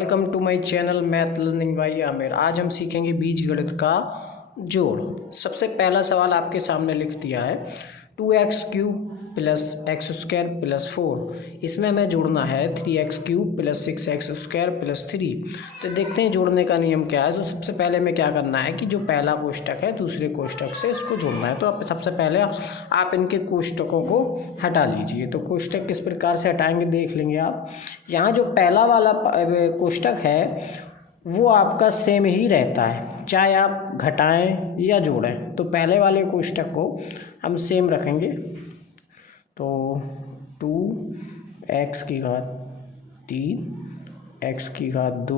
Welcome to my channel math learning by Aamir. आज हम सीखेंगे बीजगणित का जोड़। सबसे पहला सवाल आपके सामने लिख दिया है 2x³ प्लस x² प्लस 4। इसमें हमें जोड़ना है 3x³ प्लस 6x² प्लस 3। तो देखते हैं जोड़ने का नियम क्या है। तो सबसे पहले हमें क्या करना है कि जो पहला कोष्टक है दूसरे कोष्टक से इसको जोड़ना है। तो आप सबसे पहले आप इनके कोष्टकों को हटा लीजिए। तो कोष्टक किस प्रकार से हटाएंगे देख लेंगे आप। यहाँ जो पहला वाला कोष्टक है वो आपका सेम ही रहता है, चाहे आप घटाएं या जोड़ें। तो पहले वाले कोष्टक को हम सेम रखेंगे। तो 2x³ 3x³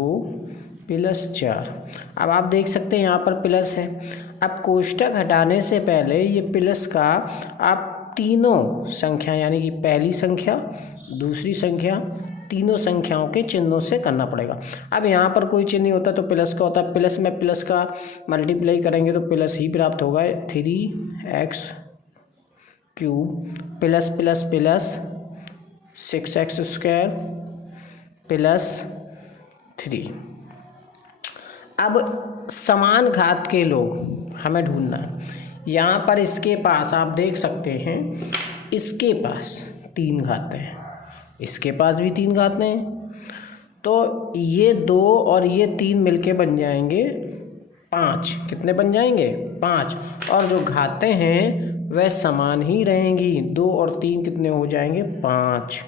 प्लस 4। अब आप देख सकते हैं यहाँ पर प्लस है। अब कोष्टक हटाने से पहले ये प्लस का आप तीनों संख्या यानी कि पहली संख्या दूसरी संख्या तीनों संख्याओं के चिन्हों से करना पड़ेगा। अब यहाँ पर कोई चिन्ह नहीं होता तो प्लस का होता है। प्लस में प्लस का मल्टीप्लाई करेंगे तो प्लस ही प्राप्त होगा। 3x³ plus plus plus 6x² plus 3। अब समान घात के लोग हमें ढूंढना है। यहाँ पर इसके पास आप देख सकते हैं, इसके पास 3 घातें हैं, इसके पास भी 3 घातें हैं। तो ये 2 और ये 3 मिलके बन जाएंगे 5। कितने बन जाएंगे? 5। और जो घातें हैं वह समान ही रहेंगी। 2 और 3 कितने हो जाएंगे? 5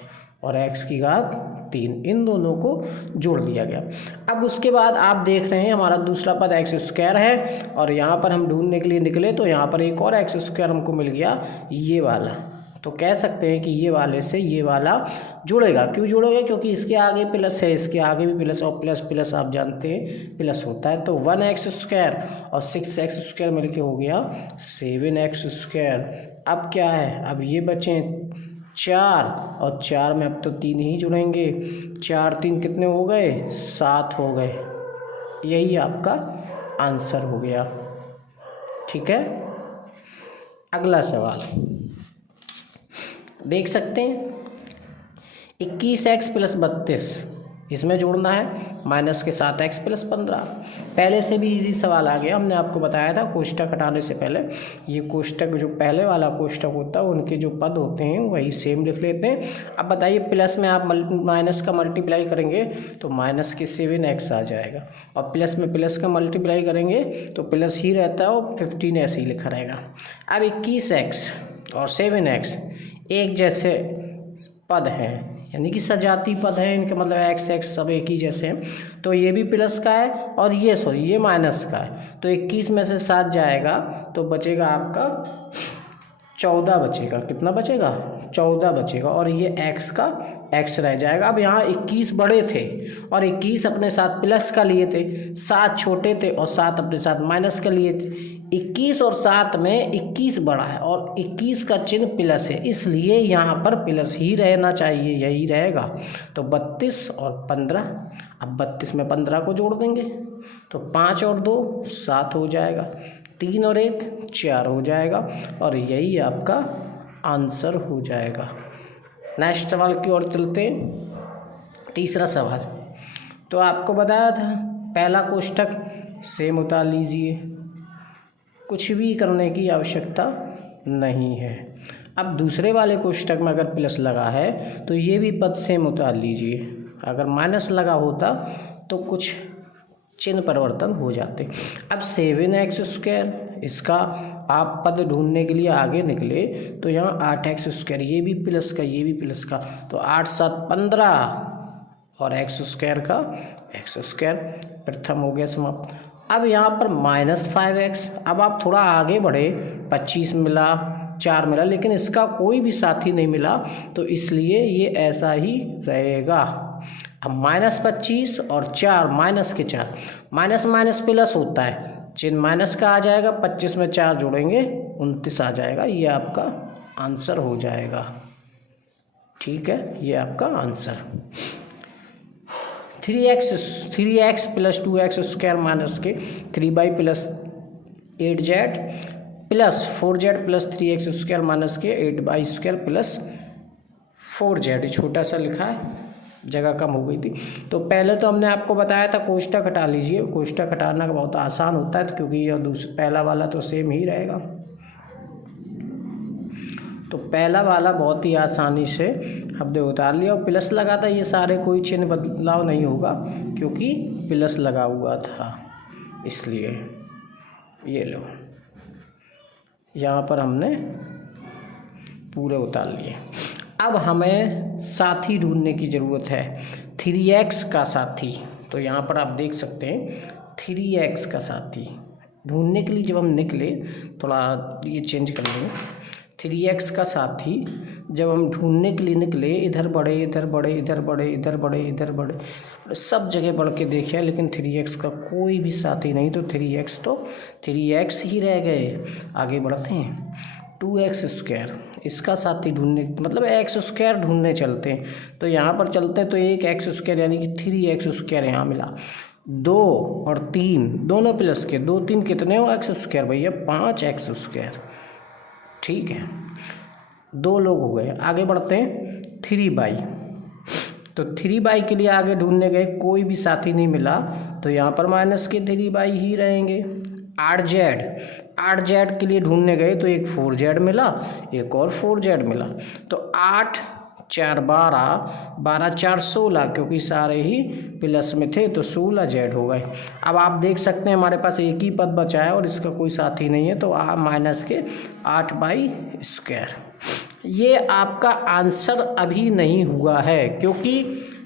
और x³ 3। इन दोनों को जोड़ दिया गया। अब उसके बाद आप देख रहे हैं हमारा दूसरा पद x² है और यहाँ पर हम ढूंढने के लिए निकले तो यहाँ पर एक और x² हमको मिल गया, ये वाला। तो कह सकते हैं कि ये वाले से ये वाला जुड़ेगा। क्यों जुड़ेगा? क्योंकि इसके आगे प्लस है, इसके आगे भी प्लस, और प्लस प्लस आप जानते हैं प्लस होता है। तो 1x² और 6x² मिलके हो गया 7x²। अब क्या है? अब ये बचे 4 और 4 में अब तो 3 ही जुड़ेंगे। 4 3 कितने हो गए? 7 हो गए। यही आपका आंसर हो गया। ठीक है। अगला सवाल देख सकते हैं 21x प्लस 32। इसमें जोड़ना है माइनस के साथ x प्लस 15। पहले से भी इजी सवाल आ गया। हमने आपको बताया था कोष्टक हटाने से पहले ये कोष्टक जो पहले वाला कोष्टक होता है उनके जो पद होते हैं वही सेम लिख लेते हैं। अब बताइए प्लस में आप माइनस का मल्टीप्लाई करेंगे तो माइनस के 7x आ जाएगा, और प्लस में प्लस का मल्टीप्लाई करेंगे तो प्लस ही रहता है और 15 ऐसे ही लिखा रहेगा। अब 21x और 7x एक जैसे पद हैं, यानी कि सजाती पद है, इनके मतलब x x सब एक ही जैसे हैं। तो ये भी प्लस का है और ये माइनस का है। तो 21 में से 7 जाएगा तो बचेगा आपका 14 बचेगा। कितना बचेगा? 14 बचेगा। और ये x का x रह जाएगा। अब यहाँ 21 बड़े थे और 21 अपने साथ प्लस का लिए थे, 7 छोटे थे और 7 अपने साथ माइनस का लिए थे। 21 और 7 में 21 बड़ा है और 21 का चिन्ह प्लस है, इसलिए यहाँ पर प्लस ही रहना चाहिए, यही रहेगा। तो 32 और 15। अब 32 में 15 को जोड़ देंगे तो 5 और 2 7 हो जाएगा, 3 और 1 4 हो जाएगा, और यही आपका आंसर हो जाएगा। नेक्स्ट सवाल की ओर चलते हैं। तीसरा सवाल तो आपको बताया था पहला कोष्टक सेम उतार लीजिए, कुछ भी करने की आवश्यकता नहीं है। अब दूसरे वाले कोष्टक में अगर प्लस लगा है तो ये भी पद सेम उतार लीजिए। अगर माइनस लगा होता तो कुछ चिन्ह परिवर्तन हो जाते। अब 7x², इसका आप पद ढूंढने के लिए आगे निकले तो यहाँ 8x², ये भी प्लस का ये भी प्लस का, तो 8 7 15 और x² का x²। प्रथम हो गया समाप्त। अब यहाँ पर -5x। अब आप थोड़ा आगे बढ़े, 25 मिला 4 मिला, लेकिन इसका कोई भी साथी नहीं मिला तो इसलिए ये ऐसा ही रहेगा। अब -25 और 4 माइनस के 4, माइनस माइनस प्लस होता है, चिन्ह माइनस का आ जाएगा। 25 में 4 जोड़ेंगे 29 आ जाएगा। ये आपका आंसर हो जाएगा। ठीक है, ये आपका answer. 3x plus 2x² minus के 3y plus 8z plus 4z plus 3x² minus के 8y² प्लस 4z। छोटा सा लिखा है, जगह कम हो गई थी। तो पहले तो हमने आपको बताया था कोष्ठक हटा लीजिए, कोष्ठक हटाना बहुत आसान होता है क्योंकि यह पहला वाला तो सेम ही रहेगा। तो पहला वाला बहुत ही आसानी से हमने उतार लिया और प्लस लगा था, ये सारे कोई चिन्ह बदलाव नहीं होगा क्योंकि प्लस लगा हुआ था, इसलिए ये लो यहाँ पर हमने पूरे उतार लिए। अब हमें साथी ढूंढने की ज़रूरत है, 3x का साथी। तो यहाँ पर आप देख सकते हैं 3x का साथी ढूंढने के लिए जब हम निकले, थोड़ा ये चेंज कर लेंगे, 3x का साथी जब हम ढूंढने के लिए निकले, इधर बढ़े इधर बढ़े इधर बढ़े इधर बढ़े इधर बढ़े, सब जगह बढ़ के देखे लेकिन 3x का कोई भी साथी नहीं। तो 3x ही रह गए। आगे बढ़ते हैं, 2x², इसका साथी ढूंढने मतलब x² ढूंढने चलते हैं। तो यहाँ पर चलते हैं तो एक x² यानी कि 3x² यहाँ मिला। 2 और 3 दोनों प्लस के, 2 3 कितने हो x² भैया 5x²। ठीक है, 2 लोग हो गए। आगे बढ़ते हैं 3y। तो 3y के लिए आगे ढूंढने गए, कोई भी साथी नहीं मिला, तो यहाँ पर माइनस के 3y ही रहेंगे। 8z के लिए ढूंढने गए तो एक 4z मिला, एक और 4z मिला। तो 8 4 12 12 4 16, क्योंकि सारे ही प्लस में थे तो 16z हो गए। अब आप देख सकते हैं हमारे पास एक ही पद बचा है और इसका कोई साथी नहीं है, तो माइनस के 8y²। ये आपका आंसर अभी नहीं हुआ है क्योंकि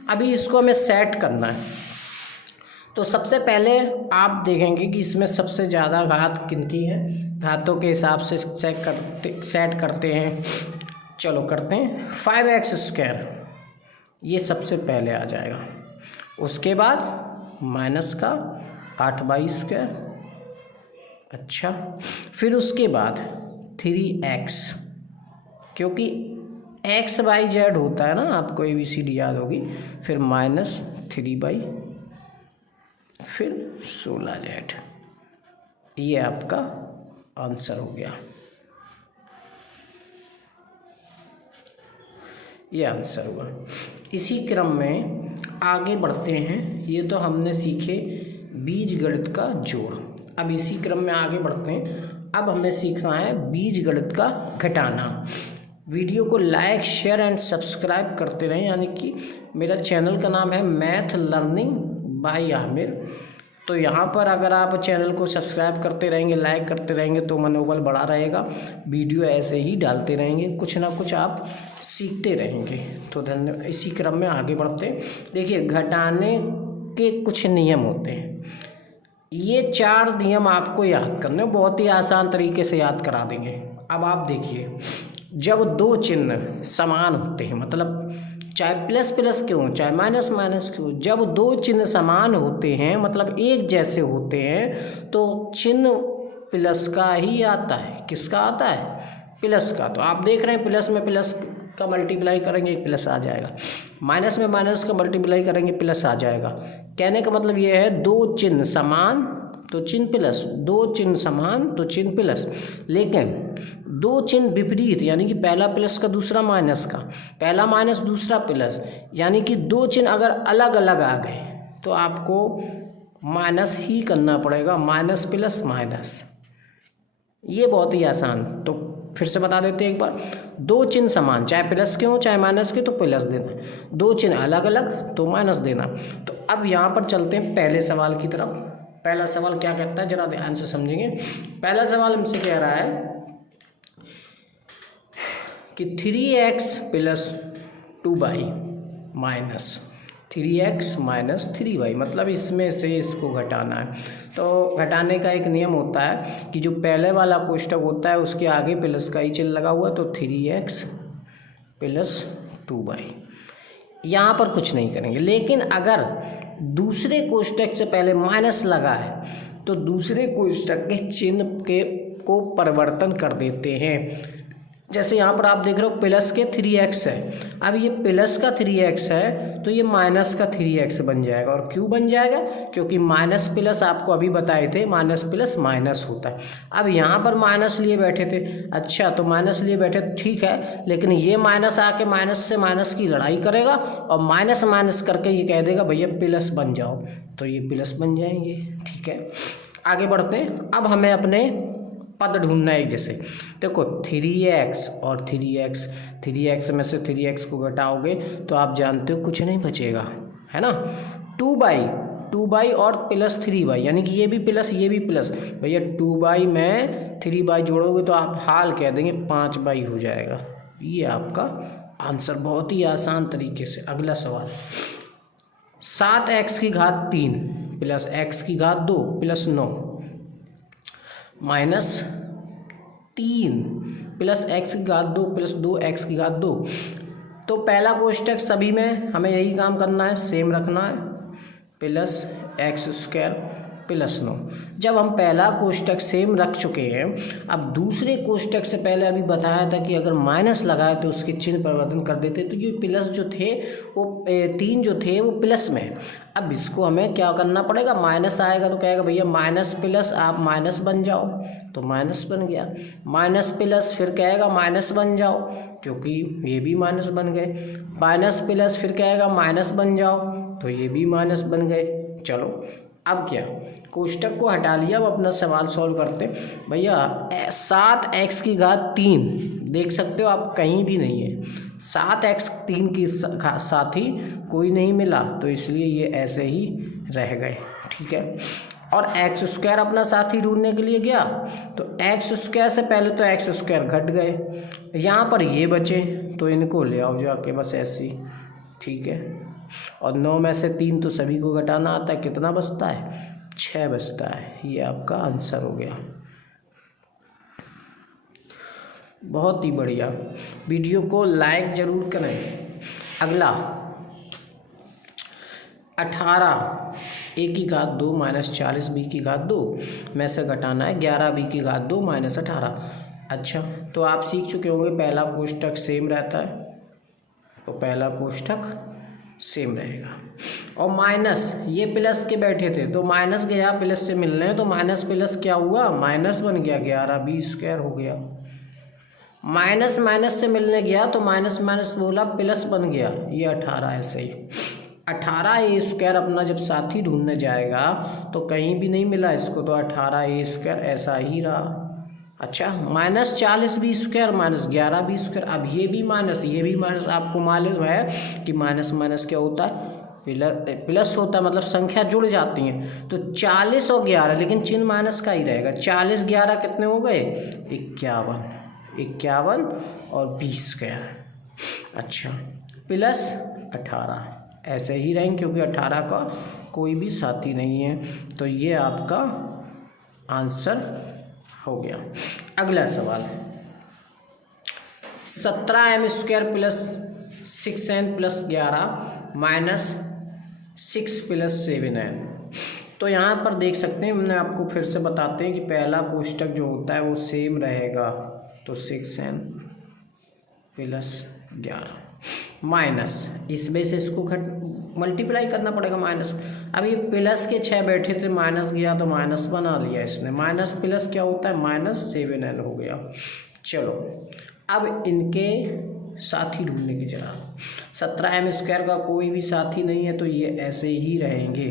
अभी इसको हमें सेट करना है। तो सबसे पहले आप देखेंगे कि इसमें सबसे ज़्यादा घात किनकी है, घातों के हिसाब से सेट करते हैं। चलो करते हैं, 5x², ये सबसे पहले आ जाएगा। उसके बाद माइनस का 8y²। अच्छा, फिर उसके बाद 3x, क्योंकि x y z होता है ना, आपको ABCD याद होगी। फिर माइनस 3y, फिर 16z। ये आपका आंसर हो गया, ये आंसर हुआ। इसी क्रम में आगे बढ़ते हैं। ये तो हमने सीखे बीजगणित का जोड़। अब इसी क्रम में आगे बढ़ते हैं। अब हमें सीखना है बीजगणित का घटाना। वीडियो को लाइक शेयर एंड सब्सक्राइब करते रहें, यानी कि मेरा चैनल का नाम है मैथ लर्निंग बाय आमिर। तो यहाँ पर अगर आप चैनल को सब्सक्राइब करते रहेंगे, लाइक करते रहेंगे तो मनोबल बढ़ा रहेगा। वीडियो ऐसे ही डालते रहेंगे, कुछ ना कुछ आप सीखते रहेंगे। तो धन्यवाद। इसी क्रम में आगे बढ़ते हैं। देखिए, घटाने के कुछ नियम होते हैं। ये 4 नियम आपको याद करने, बहुत ही आसान तरीके से याद करा देंगे। अब आप देखिए, जब 2 चिन्ह समान होते हैं, मतलब चाहे प्लस प्लस क्यों चाहे माइनस माइनस क्यों, जब 2 चिन्ह समान होते हैं मतलब एक जैसे होते हैं, तो चिन्ह प्लस का ही आता है। किसका आता है? प्लस का। तो आप देख रहे हैं प्लस में प्लस का मल्टीप्लाई करेंगे प्लस आ जाएगा, माइनस में माइनस का मल्टीप्लाई करेंगे प्लस आ जाएगा। कहने का मतलब ये है 2 चिन्ह समान तो चिन्ह प्लस, 2 चिन्ह समान तो चिन्ह प्लस। लेकिन 2 चिन्ह विपरीत, यानी कि पहला प्लस का दूसरा माइनस का, पहला माइनस दूसरा प्लस, यानी कि 2 चिन्ह अगर अलग अलग आ गए तो आपको माइनस ही करना पड़ेगा, माइनस प्लस माइनस। ये बहुत ही आसान। तो फिर से बता देते हैं एक बार, 2 चिन्ह समान, चाहे प्लस के हो चाहे माइनस के, तो प्लस देना, 2 चिन्ह अलग अलग तो माइनस देना। तो अब यहाँ पर चलते हैं पहले सवाल की तरफ। पहला सवाल क्या कहता है, जरा ध्यान से समझेंगे। पहला सवाल हमसे कह रहा है कि 3x + 2y minus 3x minus 3y, मतलब इसमें से इसको घटाना है। तो घटाने का एक नियम होता है कि जो पहले वाला कोष्ठक होता है उसके आगे प्लस का ही चिन्ह लगा हुआ है, तो 3x + 2y। यहाँ पर कुछ नहीं करेंगे। लेकिन अगर दूसरे कोष्ठक से पहले माइनस लगा है तो दूसरे कोष्ठक के चिन्ह को परिवर्तन कर देते हैं। जैसे यहाँ पर आप देख रहे हो प्लस के 3x है, अब ये प्लस का 3x है तो ये माइनस का 3x बन जाएगा। और क्यों बन जाएगा? क्योंकि माइनस प्लस आपको अभी बताए थे माइनस प्लस माइनस होता है। अब यहाँ पर माइनस लिए बैठे थे, अच्छा तो माइनस लिए बैठे ठीक है, लेकिन ये माइनस आके माइनस से माइनस की लड़ाई करेगा और माइनस माइनस करके ये कह देगा भैया प्लस बन जाओ, तो ये प्लस बन जाएंगे। ठीक है, आगे बढ़ते हैं। अब हमें अपने पद ढूंढना है। जैसे देखो 3x और 3x में से 3x को घटाओगे तो आप जानते हो कुछ नहीं बचेगा, है ना। 2 और प्लस 3 यानी कि ये भी प्लस ये भी प्लस, भैया 2 में 3 जोड़ोगे तो आप हाल कह देंगे 5 हो जाएगा। ये आपका आंसर बहुत ही आसान तरीके से। अगला सवाल 7x की घात 3 प्लस x की घात 2 प्लस 9 माइनस 3 प्लस x की घात 2 प्लस 2x की घात 2। तो पहला कोष्टक सभी में हमें यही काम करना है, सेम रखना है, प्लस x² प्लस 9। जब हम पहला कोष्टक सेम रख चुके हैं, अब दूसरे कोष्टक से पहले अभी बताया था कि अगर माइनस लगाए तो उसके चिन्ह परिवर्तन कर देते, तो ये प्लस जो थे वो 3 जो थे वो प्लस में। अब इसको हमें क्या करना पड़ेगा, माइनस आएगा तो कहेगा भैया माइनस प्लस आप माइनस बन जाओ, तो माइनस बन गया। माइनस प्लस फिर कहेगा माइनस बन जाओ, क्योंकि ये भी माइनस बन गए। माइनस प्लस फिर कहेगा माइनस बन जाओ, तो ये भी माइनस बन गए। चलो अब क्या, कोष्टक को हटा लिया। अब अपना सवाल सॉल्व करते भैया। 7x की घात 3 देख सकते हो आप कहीं भी नहीं है, 7x 3 के साथ ही कोई नहीं मिला, तो इसलिए ये ऐसे ही रह गए। ठीक है, और x² अपना साथी ढूंढने के लिए गया तो x² से पहले तो x² घट गए, यहाँ पर ये बचे तो इनको ले आओ जाके बस ऐसे ही। ठीक है, और 9 में से 3 तो सभी को घटाना आता है, कितना बचता है 6 बचता है। ये आपका आंसर हो गया। बहुत ही बढ़िया, वीडियो को लाइक जरूर करें। अगला 18 a की घात 2 माइनस 40 b की घात 2 में से घटाना है 11 b की घात 2 माइनस 18। अच्छा, तो आप सीख चुके होंगे पहला कोष्टक सेम रहता है, तो पहला कोष्टक सेम रहेगा। और माइनस ये प्लस के बैठे थे तो माइनस गया प्लस से मिलने हैं, तो माइनस प्लस क्या हुआ माइनस बन गया, 11b² हो गया। माइनस माइनस से मिलने गया तो माइनस माइनस बोला प्लस बन गया, ये 18 ऐसे ही। 18a² अपना जब साथी ढूंढने जाएगा तो कहीं भी नहीं मिला इसको, तो 18a² ऐसा ही रहा। अच्छा, माइनस 40b² माइनस 11b², अब ये भी माइनस ये भी माइनस। आपको मालूम है कि माइनस माइनस क्या होता है, प्लस होता है, मतलब संख्या जुड़ जाती हैं। तो 40 और 11, लेकिन चिन्ह माइनस का ही रहेगा। 40 11 कितने हो गए 51 और b²। अच्छा, प्लस 18 ऐसे ही रहेंगे क्योंकि 18 का कोई भी साथी नहीं है, तो ये आपका आंसर हो गया। अगला सवाल 17m² plus 6n plus 11 minus 6 plus 7n। तो यहाँ पर देख सकते हैं, हमने आपको फिर से बताते हैं कि पहला कोष्टक जो होता है वो सेम रहेगा, तो 6n प्लस 11 माइनस इस वजह से इसको मल्टीप्लाई करना पड़ेगा माइनस। अब ये प्लस के 6 बैठे थे, माइनस गया तो माइनस बना लिया इसने। माइनस प्लस क्या होता है माइनस 7n हो गया। चलो अब इनके साथी ढूंढने की जगह 17m² का कोई भी साथी नहीं है, तो ये ऐसे ही रहेंगे।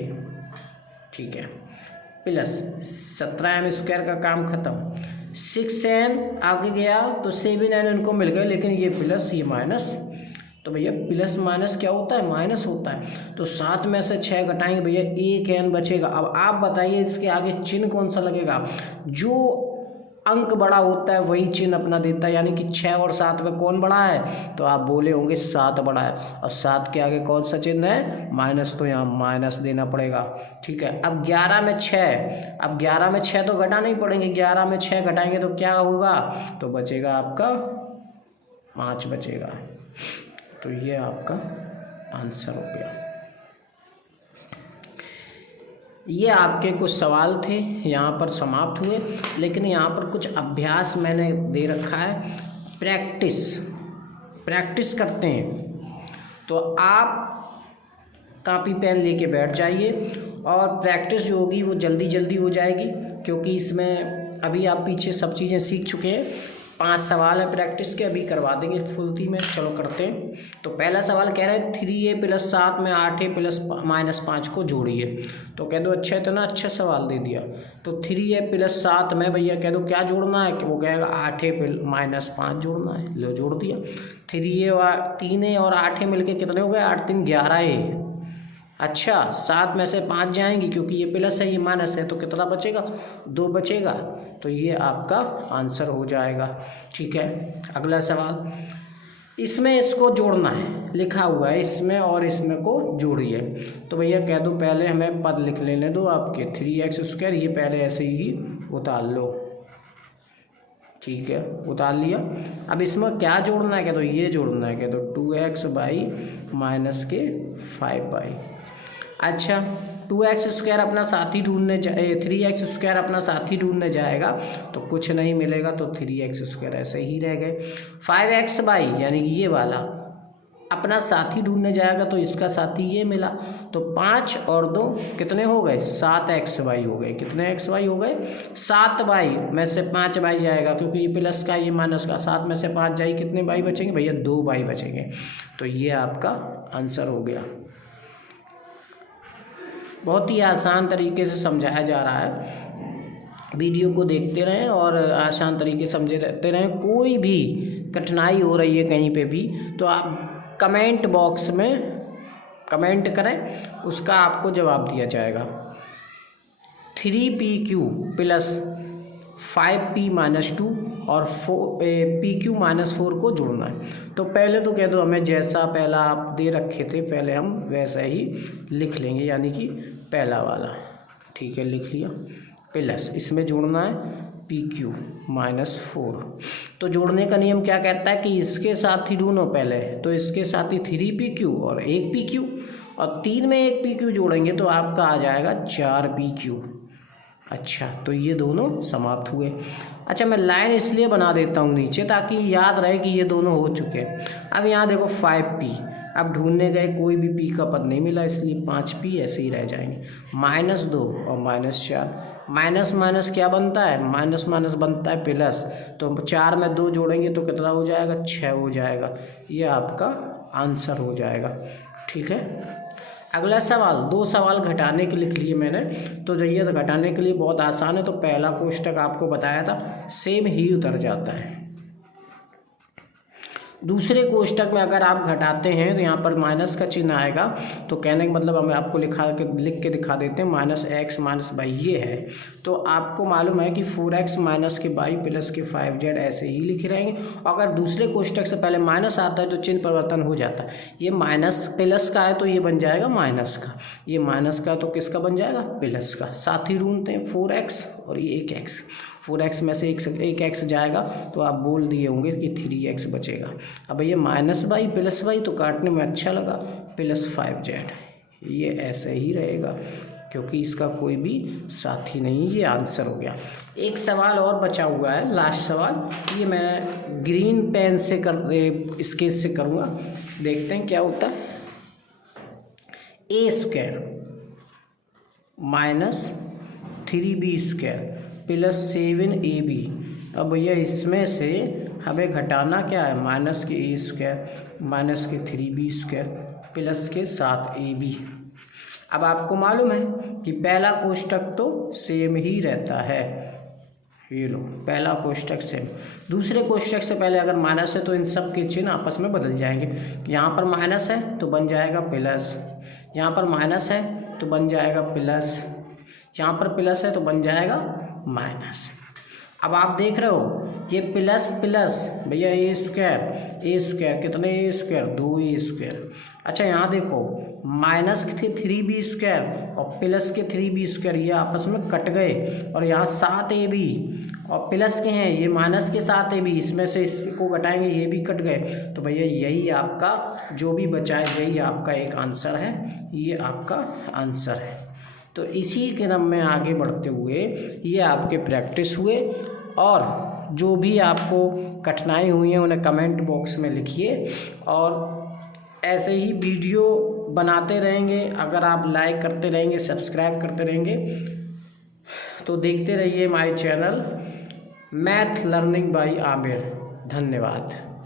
ठीक है, प्लस 17m² का काम खत्म। 6n आगे गया तो 7n इनको मिल गए, लेकिन ये प्लस ये माइनस, तो भैया प्लस माइनस क्या होता है माइनस होता है। तो 7 में से 6 घटाएंगे भैया 1n बचेगा। अब आप बताइए इसके आगे चिन्ह कौन सा लगेगा, जो अंक बड़ा होता है वही चिन्ह अपना देता है, यानी कि 6 और 7 में कौन बड़ा है, तो आप बोले होंगे 7 बड़ा है, और 7 के आगे कौन सा चिन्ह है माइनस, तो यहाँ माइनस देना पड़ेगा। ठीक है, अब 11 में 6, अब 11 में 6 तो घटाना ही पड़ेंगे, 11 में 6 घटाएंगे तो क्या होगा, तो बचेगा आपका 5 बचेगा। तो ये आपका आंसर हो गया। ये आपके कुछ सवाल थे, यहाँ पर समाप्त हुए, लेकिन यहाँ पर कुछ अभ्यास मैंने दे रखा है। प्रैक्टिस करते हैं तो आप कॉपी पेन लेके बैठ जाइए और प्रैक्टिस जो होगी वो जल्दी जल्दी हो जाएगी, क्योंकि इसमें अभी आप पीछे सब चीज़ें सीख चुके हैं। 5 सवाल हैं प्रैक्टिस के, अभी करवा देंगे फुल्ती में। चलो करते हैं। तो पहला सवाल कह रहे हैं 3a + 7 में 8a ± 5 को जोड़िए। तो कह दो अच्छा, इतना अच्छा सवाल दे दिया। तो 3a + 7 में भैया कह दो क्या जोड़ना है, वो कहेगा 8a - 5 जोड़ना है। लो जोड़ दिया। 3a और 8a मिलके कितने हो गए, 8 3 11a। अच्छा 7 में से 5 जाएंगी, क्योंकि ये प्लस है ये माइनस है, तो कितना बचेगा, 2 बचेगा। तो ये आपका आंसर हो जाएगा। ठीक है, अगला सवाल, इसमें इसको जोड़ना है, लिखा हुआ है इसमें और इसमें को जोड़िए। तो भैया कह दो पहले हमें पद लिख लेने दो आपके 3x², ये पहले ऐसे ही उतार लो। ठीक है, उतार लिया। अब इसमें क्या जोड़ना है, कह दो ये जोड़ना है, कह दो 2x - 5y। अच्छा 2x² अपना साथी ढूंढने 3x² अपना साथी ढूंढने जाएगा तो कुछ नहीं मिलेगा, तो 3x² ऐसे ही रह गए। 5xy यानी कि ये वाला अपना साथी ढूंढने जाएगा तो इसका साथी ये मिला, तो 5 और 2 कितने हो गए, 7xy हो गए। कितने xy हो गए, 7y में से 5y जाएगा, क्योंकि ये प्लस का ये माइनस का, 7 में से 5 जाएगी, कितने y बचेंगे भैया, 2y बचेंगे। तो ये आपका आंसर हो गया। बहुत ही आसान तरीके से समझाया जा रहा है, वीडियो को देखते रहें और आसान तरीके से समझे रहते रहें। कोई भी कठिनाई हो रही है कहीं पे भी तो आप कमेंट बॉक्स में कमेंट करें, उसका आपको जवाब दिया जाएगा। 3pq + 5p - 2 और pq - 4 को जोड़ना है। तो पहले तो कह दो हमें जैसा पहला आप दे रखे थे पहले हम वैसा ही लिख लेंगे, यानी कि पहला वाला। ठीक है, लिख लिया। प्लस इसमें जोड़ना है pq - 4। तो जोड़ने का नियम क्या कहता है कि इसके साथ ही ढूंढो पहले, तो इसके साथ ही 3pq और 1pq, और 3 में 1pq जोड़ेंगे तो आपका आ जाएगा 4pq। अच्छा, तो ये दोनों समाप्त हुए। अच्छा, मैं लाइन इसलिए बना देता हूँ नीचे ताकि याद रहे कि ये दोनों हो चुके हैं। अब यहाँ देखो 5p, अब ढूंढने गए कोई भी p का पद नहीं मिला, इसलिए 5p ऐसे ही रह जाएंगे। -2 और -4, माइनस माइनस क्या बनता है, माइनस माइनस बनता है प्लस, तो 4 में 2 जोड़ेंगे तो कितना हो जाएगा, 6 हो जाएगा। ये आपका आंसर हो जाएगा। ठीक है, अगला सवाल, 2 सवाल घटाने के लिख लिए मैंने, तो जइए तो घटाने के लिए बहुत आसान है। तो पहला कोष्टक आपको बताया था सेम ही उतर जाता है। दूसरे कोष्टक में अगर आप घटाते हैं तो यहाँ पर माइनस का चिन्ह आएगा, तो कहने का मतलब हमें आपको लिख के दिखा देते हैं -x - y ये है। तो आपको मालूम है कि 4x - y + 5z ऐसे ही लिखे रहेंगे। अगर दूसरे कोष्टक से पहले माइनस आता है तो चिन्ह परिवर्तन हो जाता है। ये माइनस प्लस का है तो ये बन जाएगा माइनस का, ये माइनस का तो किसका बन जाएगा, प्लस का। साथ ही ढूंढते हैं 4x और ये 1x। 4x में से 1x जाएगा तो आप बोल दिए होंगे कि 3x बचेगा। अब भैया -y + y तो काटने में अच्छा लगा, +5z, ये ऐसे ही रहेगा क्योंकि इसका कोई भी साथी नहीं। ये आंसर हो गया। एक सवाल और बचा हुआ है, लास्ट सवाल, ये मैं ग्रीन पेन से स्केच से करूँगा, देखते हैं क्या होता है। a² - 3b² + 7ab। अब भैया इसमें से हमें घटाना क्या है, -a² - 3b² + 7ab। अब आपको मालूम है कि पहला कोष्टक तो सेम ही रहता है, ये लो पहला कोष्टक सेम। दूसरे कोष्टक से पहले अगर माइनस है तो इन सब के चिन्ह आपस में बदल जाएंगे। यहाँ पर माइनस है तो बन जाएगा प्लस, यहाँ पर माइनस है तो बन जाएगा प्लस, यहाँ पर प्लस है तो बन जाएगा माइनस। अब आप देख रहे हो ये प्लस प्लस भैया a² कितने a², 2a²। अच्छा यहाँ देखो माइनस के 3b² और प्लस के 3b², ये आपस में कट गए और यहाँ 7ab और प्लस के हैं ये माइनस के 7ab, इसमें से इसको घटाएंगे ये भी कट गए। तो भैया यही आपका जो भी बचा है यही आपका एक आंसर है, ये आपका आंसर है। तो इसी क्रम में आगे बढ़ते हुए ये आपके प्रैक्टिस हुए और जो भी आपको कठिनाई हुई है उन्हें कमेंट बॉक्स में लिखिए, और ऐसे ही वीडियो बनाते रहेंगे। अगर आप लाइक करते रहेंगे, सब्सक्राइब करते रहेंगे तो देखते रहिए my channel math learning by Aamir. धन्यवाद।